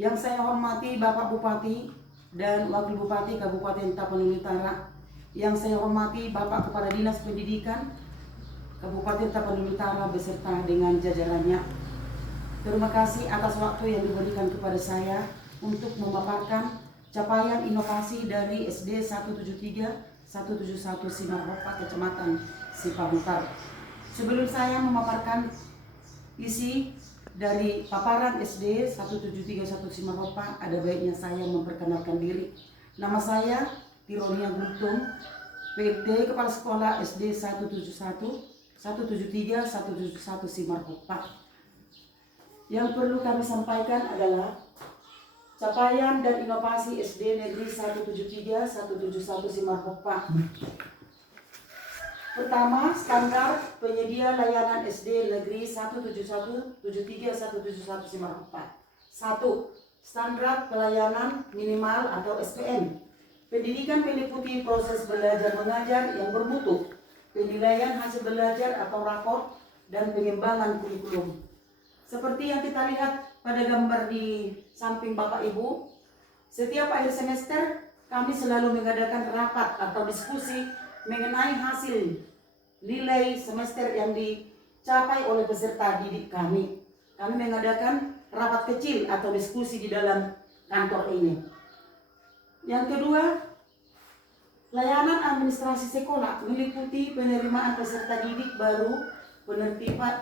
Yang saya hormati Bapak Bupati dan Wakil Bupati Kabupaten Tapanuli Utara, yang saya hormati Bapak Kepala Dinas Pendidikan Kabupaten Tapanuli Utara beserta dengan jajarannya. Terima kasih atas waktu yang diberikan kepada saya untuk memaparkan capaian inovasi dari SD 173 171 Simarhopa Kecamatan Sipahutar. Sebelum saya memaparkan isi dari paparan SD 173 Simarhopa, ada baiknya saya memperkenalkan diri. Nama saya Tironia Gultum, PLT Kepala Sekolah SD 173 171 Simarhopa. Yang perlu kami sampaikan adalah capaian dan inovasi SD Negeri 173 171 Simarhopa. Pertama, standar penyedia layanan SD Negeri 173 171 Simarhopa. 1. Standar pelayanan minimal atau SPM. Pendidikan meliputi proses belajar mengajar yang bermutu, penilaian hasil belajar atau rapor, dan pengembangan kurikulum. Seperti yang kita lihat pada gambar di samping Bapak Ibu, setiap akhir semester kami selalu mengadakan rapat atau diskusi mengenai hasil nilai semester yang dicapai oleh peserta didik kami. Kami mengadakan rapat kecil atau diskusi di dalam kantor ini. Yang kedua, layanan administrasi sekolah meliputi penerimaan peserta didik baru,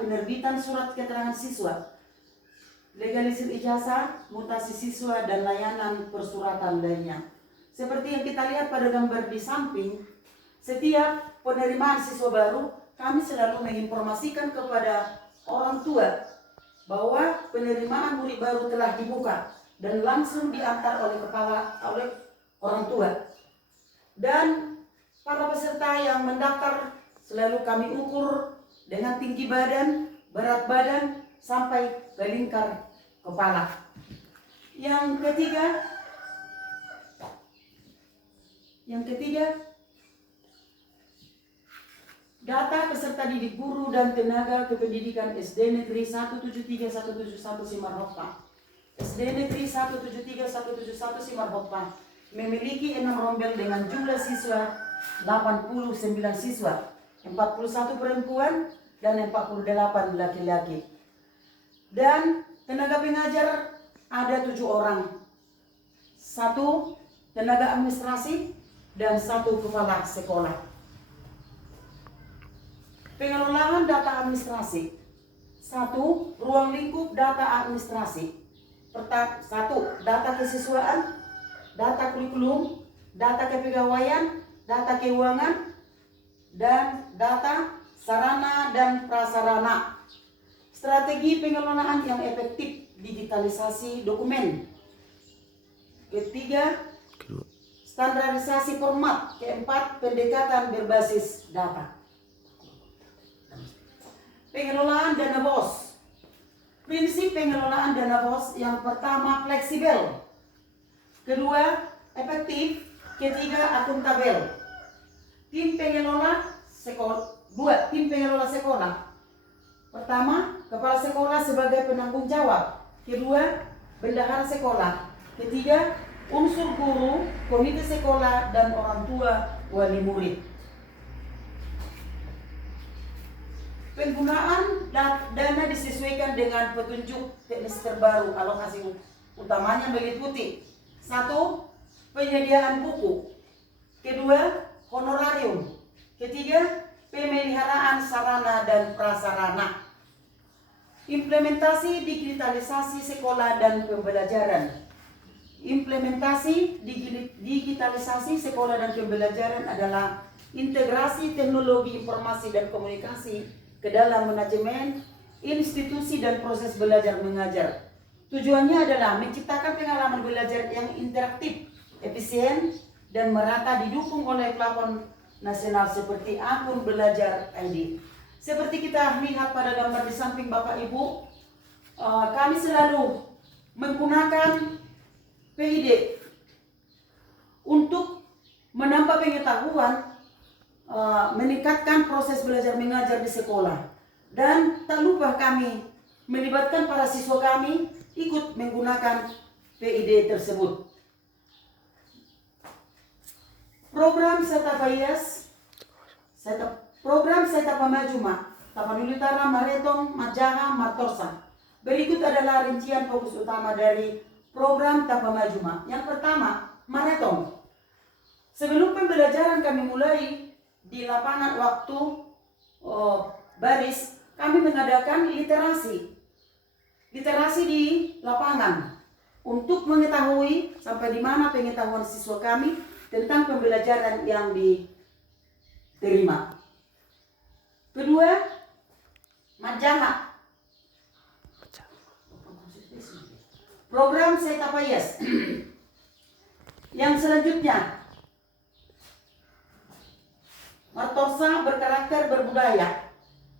penerbitan surat keterangan siswa, legalisir ijazah, mutasi siswa, dan layanan persuratan lainnya. Seperti yang kita lihat pada gambar di samping, setiap penerimaan siswa baru, kami selalu menginformasikan kepada orang tua bahwa penerimaan murid baru telah dibuka dan langsung diantar oleh orang tua. Dan para peserta yang mendaftar selalu kami ukur dengan tinggi badan, berat badan, sampai ke lingkar kepala. Yang ketiga, data peserta didik guru dan tenaga kependidikan SD Negeri 173 171 Simarhopa. SD Negeri 173 171 Simarhopa memiliki 6 rombel dengan jumlah siswa 89 siswa, 41 perempuan dan 48 laki-laki. Dan tenaga pengajar ada 7 orang, 1 tenaga administrasi dan 1 kepala sekolah. Pengelolaan data administrasi. 1. Ruang lingkup data administrasi. 1. Data kesiswaan, data kurikulum, data kepegawaian, data keuangan, dan data sarana dan prasarana. Strategi pengelolaan yang efektif, digitalisasi dokumen. Ketiga, standarisasi format. Keempat, pendekatan berbasis data. Pengelolaan dana BOS. Prinsip pengelolaan dana BOS yang pertama fleksibel, kedua efektif, ketiga akuntabel. Tim pengelola sekolah. Pertama, kepala sekolah sebagai penanggung jawab. Kedua, bendahara sekolah. Ketiga, unsur guru, komite sekolah, dan orang tua wali murid. Penggunaan dana disesuaikan dengan petunjuk teknis terbaru. Alokasi utamanya meliputi 1. Penyediaan buku. Kedua, honorarium. Ketiga, pemeliharaan sarana dan prasarana. Implementasi digitalisasi sekolah dan pembelajaran. Implementasi digitalisasi sekolah dan pembelajaran adalah integrasi teknologi informasi dan komunikasi ke dalam manajemen, institusi, dan proses belajar mengajar. Tujuannya adalah menciptakan pengalaman belajar yang interaktif, efisien, dan merata, didukung oleh platform nasional seperti akun belajar ID. Seperti kita lihat pada gambar di samping Bapak Ibu, kami selalu menggunakan PID untuk menambah pengetahuan, meningkatkan proses belajar mengajar di sekolah. Dan tak lupa kami melibatkan para siswa kami ikut menggunakan PID tersebut. Program Seta Pamajuma, Tapanuli Utara, Maretong, Majaha, Martorsa. Berikut adalah rincian fokus utama dari program Tapamajuma. Yang pertama, Maretong. Sebelum pembelajaran kami mulai di lapangan waktu baris, kami mengadakan literasi di lapangan untuk mengetahui sampai di mana pengetahuan siswa kami tentang pembelajaran yang diterima. Kedua, Majaha. Program Seta Payas. Yang selanjutnya, Martorsa berkarakter berbudaya.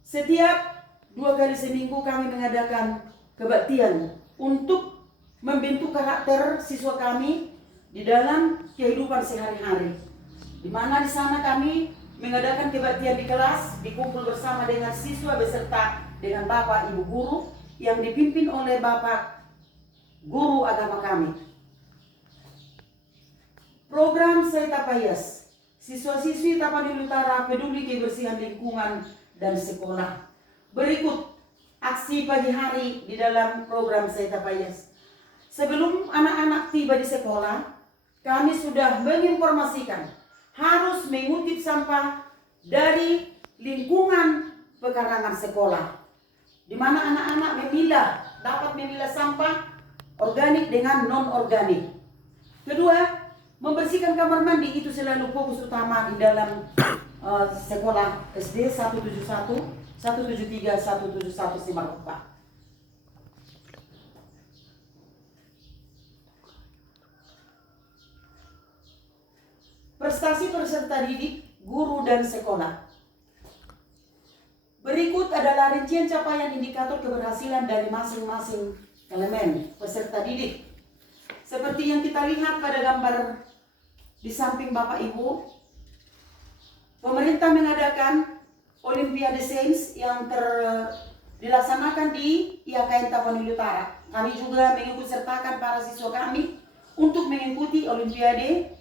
Setiap 2 kali seminggu kami mengadakan kebaktian untuk membentuk karakter siswa kami di dalam kehidupan sehari-hari. Di mana di sana kami mengadakan kebaktian di kelas, dikumpul bersama dengan siswa beserta dengan Bapak Ibu guru yang dipimpin oleh Bapak Guru agama kami. Program Seta Payas. Siswa-siswi Tapanuli Utara peduli kebersihan lingkungan dan sekolah. Berikut aksi pagi hari di dalam program Seta Payas. Sebelum anak-anak tiba di sekolah, kami sudah menginformasikan harus mengutip sampah dari lingkungan pekarangan sekolah, di mana anak-anak dapat memilah sampah organik dengan non-organik. Kedua, membersihkan kamar mandi itu selalu fokus utama di dalam sekolah SD 171, 173, 171 Simalungun. Prestasi peserta didik, guru dan sekolah. Berikut adalah rincian capaian indikator keberhasilan dari masing-masing elemen peserta didik. Seperti yang kita lihat pada gambar di samping Bapak Ibu, pemerintah mengadakan Olimpiade Sains yang dilaksanakan di IAKN Tapanuli Utara. Kami juga mengikut sertakan para siswa kami untuk mengikuti Olimpiade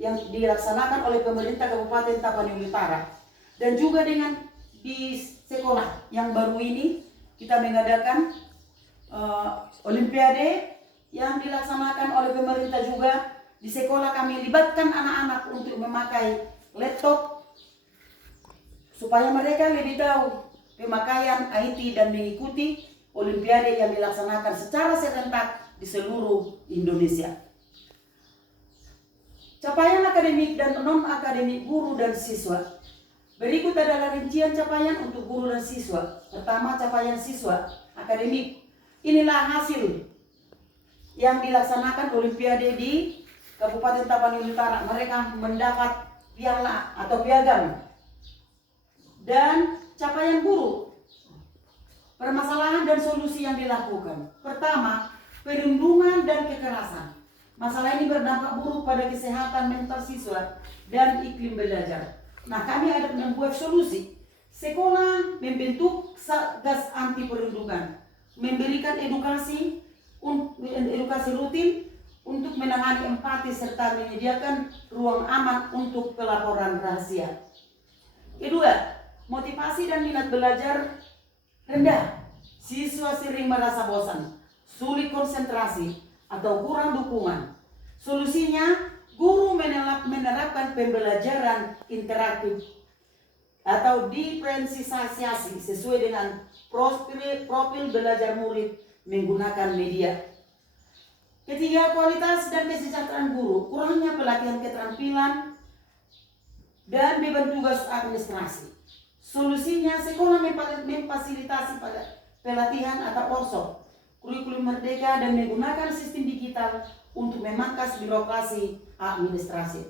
yang dilaksanakan oleh pemerintah Kabupaten Tapanuli Utara. Dan juga dengan di sekolah yang baru ini kita mengadakan Olimpiade yang dilaksanakan oleh pemerintah juga. Di sekolah kami libatkan anak-anak untuk memakai laptop supaya mereka lebih tahu pemakaian IT dan mengikuti Olimpiade yang dilaksanakan secara serentak di seluruh Indonesia. Capaian akademik dan non-akademik guru dan siswa. Berikut adalah rincian capaian untuk guru dan siswa. Pertama, capaian siswa akademik. Inilah hasil yang dilaksanakan Olimpiade di Kabupaten Tapanuli Utara. Mereka mendapat piala atau piagam. Dan capaian guru, permasalahan dan solusi yang dilakukan. Pertama, perundungan dan kekerasan. Masalah ini berdampak buruk pada kesehatan mental siswa dan iklim belajar. Nah, kami ada membuat solusi. Sekolah membentuk satgas anti perundungan, memberikan edukasi rutin untuk menangani empati serta menyediakan ruang aman untuk pelaporan rahasia. Kedua, motivasi dan minat belajar rendah. Siswa sering merasa bosan, sulit konsentrasi, atau kurang dukungan. Solusinya, guru menerapkan pembelajaran interaktif atau diferensiasi sesuai dengan profil belajar murid menggunakan media. Ketiga, kualitas dan kesejahteraan guru. Kurangnya pelatihan keterampilan dan beban tugas administrasi. Solusinya, sekolah memfasilitasi pada pelatihan atau workshop, kurikulum merdeka dan menggunakan sistem digital untuk memangkas birokrasi administrasi.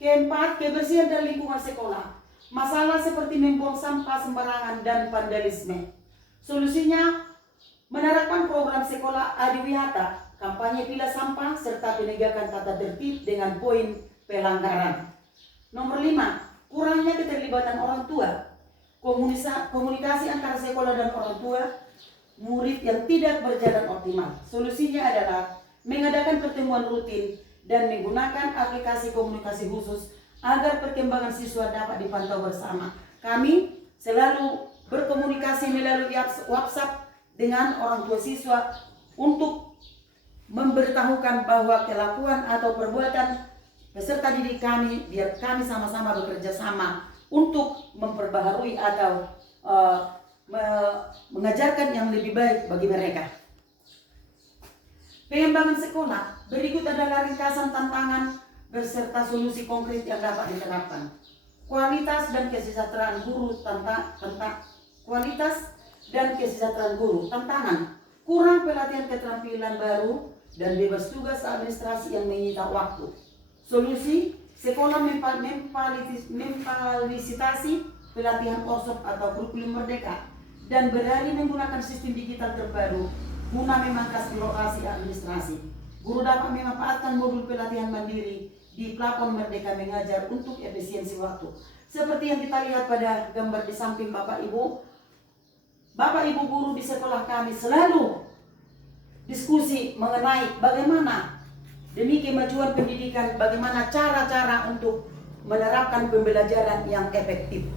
Keempat, kebersihan dan lingkungan sekolah. Masalah seperti membuang sampah sembarangan dan vandalisme. Solusinya, menerapkan program sekolah adiwihata, kampanye pilah sampah, serta penegakan tata tertib dengan poin pelanggaran. Nomor 5, kurangnya keterlibatan orang tua. Komunikasi antara sekolah dan orang tua murid yang tidak berjalan optimal. Solusinya adalah mengadakan pertemuan rutin, dan menggunakan aplikasi komunikasi khusus agar perkembangan siswa dapat dipantau bersama. Kami selalu berkomunikasi melalui WhatsApp dengan orang tua siswa untuk memberitahukan bahwa kelakuan atau perbuatan peserta didik kami, biar kami sama-sama bekerja sama untuk memperbaharui atau mengajarkan yang lebih baik bagi mereka. Pengembangan sekolah, berikut adalah ringkasan tantangan beserta solusi konkret yang dapat diterapkan. Kualitas dan kesejahteraan guru, kualitas dan kesejahteraan guru. Tantangan, kurang pelatihan keterampilan baru dan bebas tugas administrasi yang menyita waktu. Solusi, sekolah memfasilitasi pelatihan workshop atau kurikulum merdeka dan beralih menggunakan sistem digital terbaru guna memangkas birokrasi administrasi. Guru dapat memanfaatkan modul pelatihan mandiri di platform Merdeka Mengajar untuk efisiensi waktu. Seperti yang kita lihat pada gambar di samping Bapak Ibu guru di sekolah kami selalu diskusi mengenai bagaimana demi kemajuan pendidikan, bagaimana cara-cara untuk menerapkan pembelajaran yang efektif.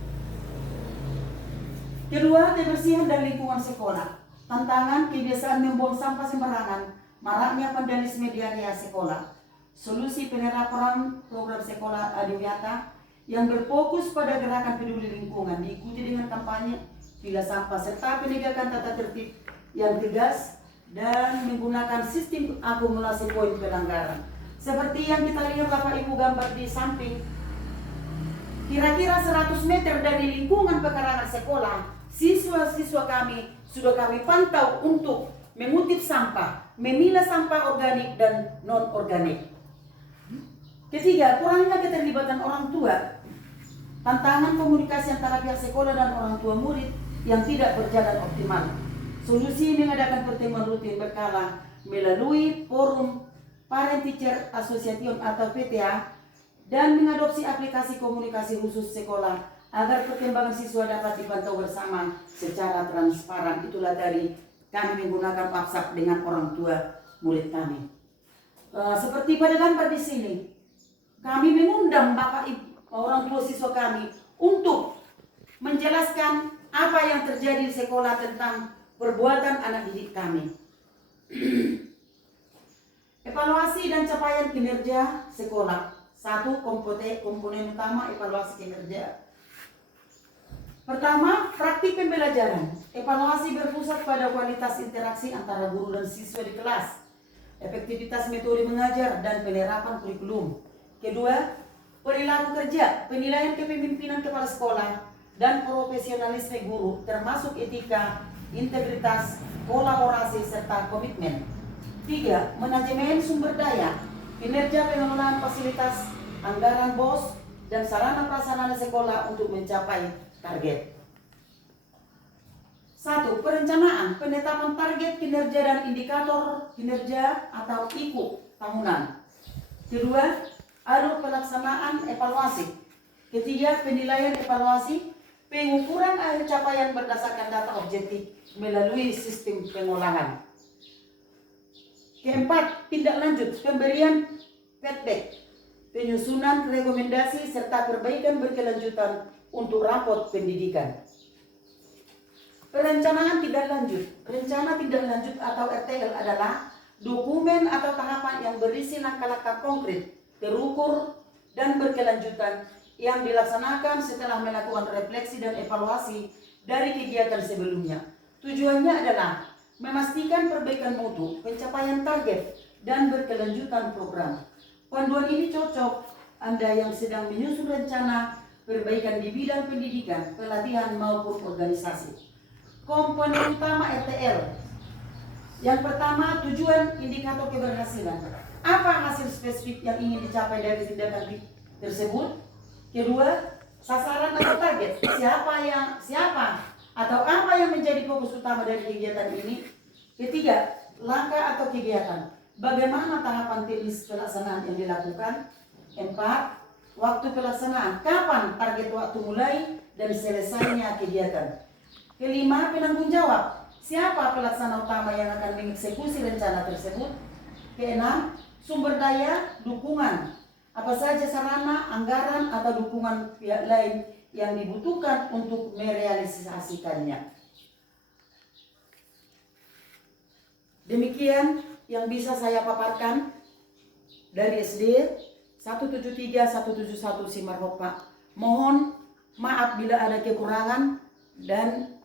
Kedua, kebersihan dan lingkungan sekolah. Tantangan, kebiasaan membuang sampah sembarangan, maraknya vandalisme di area sekolah. Solusi, penerapan program sekolah adiwiyata yang berfokus pada gerakan peduli lingkungan, diikuti dengan kampanye pilah sampah serta penegakan tata tertib yang tegas dan menggunakan sistem akumulasi poin pelanggaran. Seperti yang kita lihat Bapak Ibu gambar di samping, kira-kira 100 meter dari lingkungan pekarangan sekolah, siswa-siswa kami sudah kami pantau untuk mengutip sampah, memilah sampah organik dan non-organik. Ketiga, kurangnya keterlibatan orang tua. Tantangan komunikasi antara pihak sekolah dan orang tua murid yang tidak berjalan optimal. Solusi, mengadakan pertemuan rutin berkala melalui forum Parent Teacher Association atau PTA dan mengadopsi aplikasi komunikasi khusus sekolah agar perkembangan siswa dapat dipantau bersama secara transparan. Itulah dari kami menggunakan WhatsApp dengan orang tua murid kami. Seperti pada gambar di sini, kami mengundang Bapak Ibu orang tua siswa kami untuk menjelaskan apa yang terjadi di sekolah tentang perbuatan anak didik kami. Evaluasi dan capaian kinerja sekolah. Satu, komponen utama evaluasi kinerja. Pertama, praktik pembelajaran. Evaluasi berpusat pada kualitas interaksi antara guru dan siswa di kelas, efektivitas metode mengajar dan penerapan kurikulum. Kedua, perilaku kerja, penilaian kepemimpinan kepala sekolah dan profesionalisme guru, termasuk etika, integritas, kolaborasi, serta komitmen. Tiga, manajemen sumber daya, kinerja pengelolaan fasilitas, anggaran BOS, dan sarana prasarana sekolah untuk mencapai target. Satu, perencanaan, penetapan target kinerja dan indikator kinerja atau IKU tahunan. Kedua, alur pelaksanaan evaluasi. Ketiga, penilaian evaluasi, pengukuran akhir capaian berdasarkan data objektif melalui sistem pengolahan. Keempat, tindak lanjut, pemberian feedback, penyusunan rekomendasi serta perbaikan berkelanjutan untuk rapot pendidikan. Perencanaan tindak lanjut. Rencana tindak lanjut atau RTL adalah dokumen atau tahapan yang berisi langkah-langkah konkret, terukur, dan berkelanjutan yang dilaksanakan setelah melakukan refleksi dan evaluasi dari kegiatan sebelumnya. Tujuannya adalah memastikan perbaikan mutu, pencapaian target, dan berkelanjutan program. Panduan ini cocok Anda yang sedang menyusun rencana perbaikan di bidang pendidikan, pelatihan, maupun organisasi. Komponen utama RTL. Yang pertama, tujuan indikator keberhasilan. Apa hasil spesifik yang ingin dicapai dari tindakan tersebut? Kedua, sasaran atau target. Siapa atau apa yang menjadi fokus utama dari kegiatan ini? Ketiga, langkah atau kegiatan. Bagaimana tahapan teknis pelaksanaan yang dilakukan? 4. Waktu pelaksanaan. Kapan target waktu mulai dan selesainya kegiatan? Kelima, penanggung jawab. Siapa pelaksana utama yang akan mengeksekusi rencana tersebut? Keenam, sumber daya dukungan. Apa saja sarana, anggaran, atau dukungan pihak lain yang dibutuhkan untuk merealisasikannya. Demikian yang bisa saya paparkan dari SD 173 171 Simarhopa. Mohon maaf bila ada kekurangan dan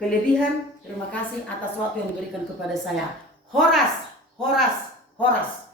kelebihan. Terima kasih atas waktu yang diberikan kepada saya. Horas, horas, horas.